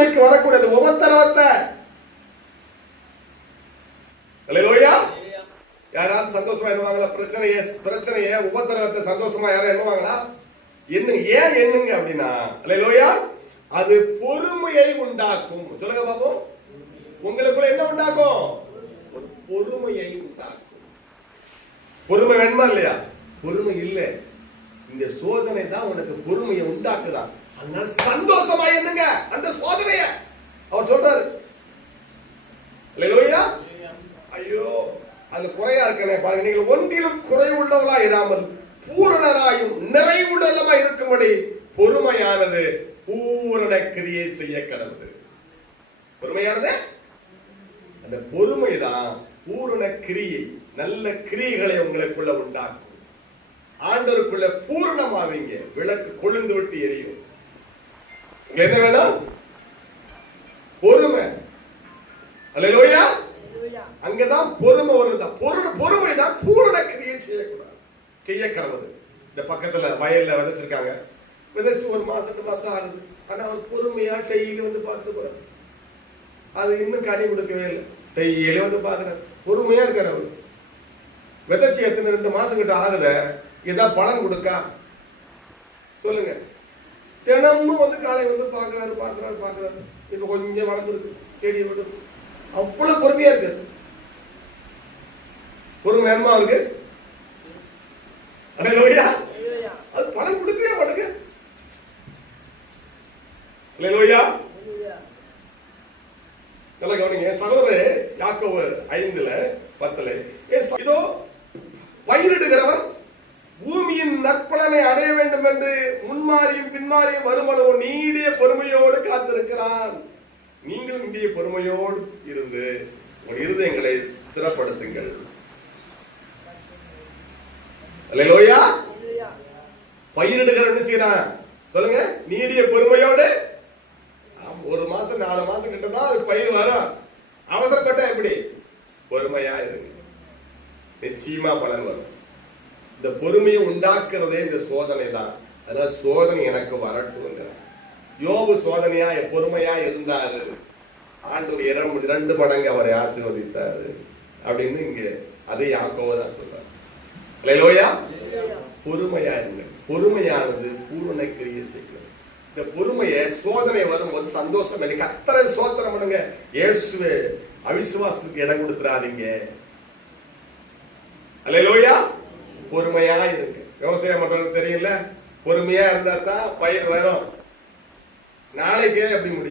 சோதனைக்கு வரக்கூடாது உபத்திரவத்தை. அல்லேலூயா. யாராவது சந்தோஷமா எண்ணுவாங்களா? பிரச்சனைய உபத்திரவத்தை சந்தோஷமா யாரும் எண்ணுவாங்களா? ஏன் எண்ணுங்க அப்படின்னா, அல்லேலூயா, அது பொறுமையை உண்டாக்கும். சொல்லுங்க பாப்போம். உங்களுக்குள்ள என்ன உண்டாக்கும்? பொறுமையை உண்டாக்கும். பொறுமை வேணுமா இல்லையா? பொறுமை இல்லை. இந்த சோதனை தான் உனக்கு பொறுமையை உண்டாக்குதான். அதனால சந்தோஷமா என்னங்க அந்த சோதனைய அவர் சொல்றாரு. அல்லேலூயா. ஐயோ, அது குறையா இருக்கனே பாருங்க. நீங்கள் ஒன்றிலும் குறைவுள்ளவளா இராமல் பூரணராயும் நிறைவுள்ளவளா இருக்கும்படி பொறுமையானது பூரண கிரியை செய்ய கடவுது. பொறுமையானது, அந்த பொறுமைதான் பூரண கிரியை, நல்ல கிரியைகளை உங்களுக்குள்ள உண்டாக்கும். ஆண்டவருக்குள்ள பூரணமாவீங்க. விளக்கு கொழுந்து விட்டு எரியும். என்ன வேணும்? பொறுமை. அல்லேலூயா. அங்கதான் பொறுமை வருதா. பொறுமை தான் பூரண கிரியை செய்ய கடவுது. இந்த பக்கத்துல வயல்ல விதைச்சிருக்காங்க. விதைச்சு 1 மாசம் 2 மாசம் ஆகுது. ஆனா அவர் பொறுமையா டெய்லி வந்து பார்த்து போறாரு. அது இன்னும் கனி கொடுக்கவே இல்லை. டெய்லி வந்து பாக்குறாரு. பொறுமையா இருக்காரு அவரு. விதைச்சு எத்தனை 2 மாசம் கிட்ட ஆகுத, ஏதாவது பலன் கொடுக்கா சொல்லுங்க? தினமும் வந்து காலை வந்து பாக்குறாரு. இப்ப கொஞ்சம் வளர்ந்துருக்கு, செடி விடு. அவ்வளவு பொறுமையா இருக்கு. பொறுமை வேணுமா அவருக்கு? அல்லேலூயா. அது பலன் கொடுக்கவே மாட்டேங்க. அல்லேலூயா. நல்லா கவனிங்க சகோதரரே. யாக்கோபு 5:10 இதோ பயிரிடுகிறவர் பூமியின் நற்பலனை அடைய வேண்டும் என்று முன்மாறியும் பின்மாறியும் வருமளவு நீடிய பொறுமையோடு காத்திருக்கிறான். நீங்களும் நீடிய பொறுமையோடு இருந்து உங்கள் இருதயங்களை ஸ்திரப்படுத்துங்கள். அல்லேலூயா. பயிரிடுகிறவர் என்ன செய்யறான் சொல்லுங்க? நீடிய பொறுமையோடு. 1 மாசம் 4 மாசம் கிட்டதான் அது பயிர் வரும். அவசரப்பட்ட எப்படி? பொறுமையா இருங்க, நிச்சயமா பலன் வரும். இந்த பொறுமையை உண்டாக்குறதே இந்த சோதனை தான். அதனால சோதனை எனக்கு வரட்டும். யோபு சோதனையா பொறுமையா இருந்தாரு. ஆண்டவர் 2 மடங்கு அவரை ஆசீர்வதித்தாரு அப்படின்னு இங்க அதை யாக்கோபு தான் சொல்றாரு. அல்லேலூயா. பொறுமையா இருங்க. பொறுமையானது பூரண கிரியை செய்கிறது. இந்த பொறுமையை சோதனை வரும்போது சந்தோஷம் இல்லை. கர்த்தரை ஸ்தோத்திரம் பண்ணுங்க. இயேசுவே அவிசுவாசத்துக்கு இடம் கொடுத்துறாதீங்க. அல்லேலூயா. பொறுமையா இருக்கு. விவசாயம் பண்றது தெரியல, பொறுமையா இருந்தா தான் பயிர் வரும். நாளைக்கே அப்படி முடியும்.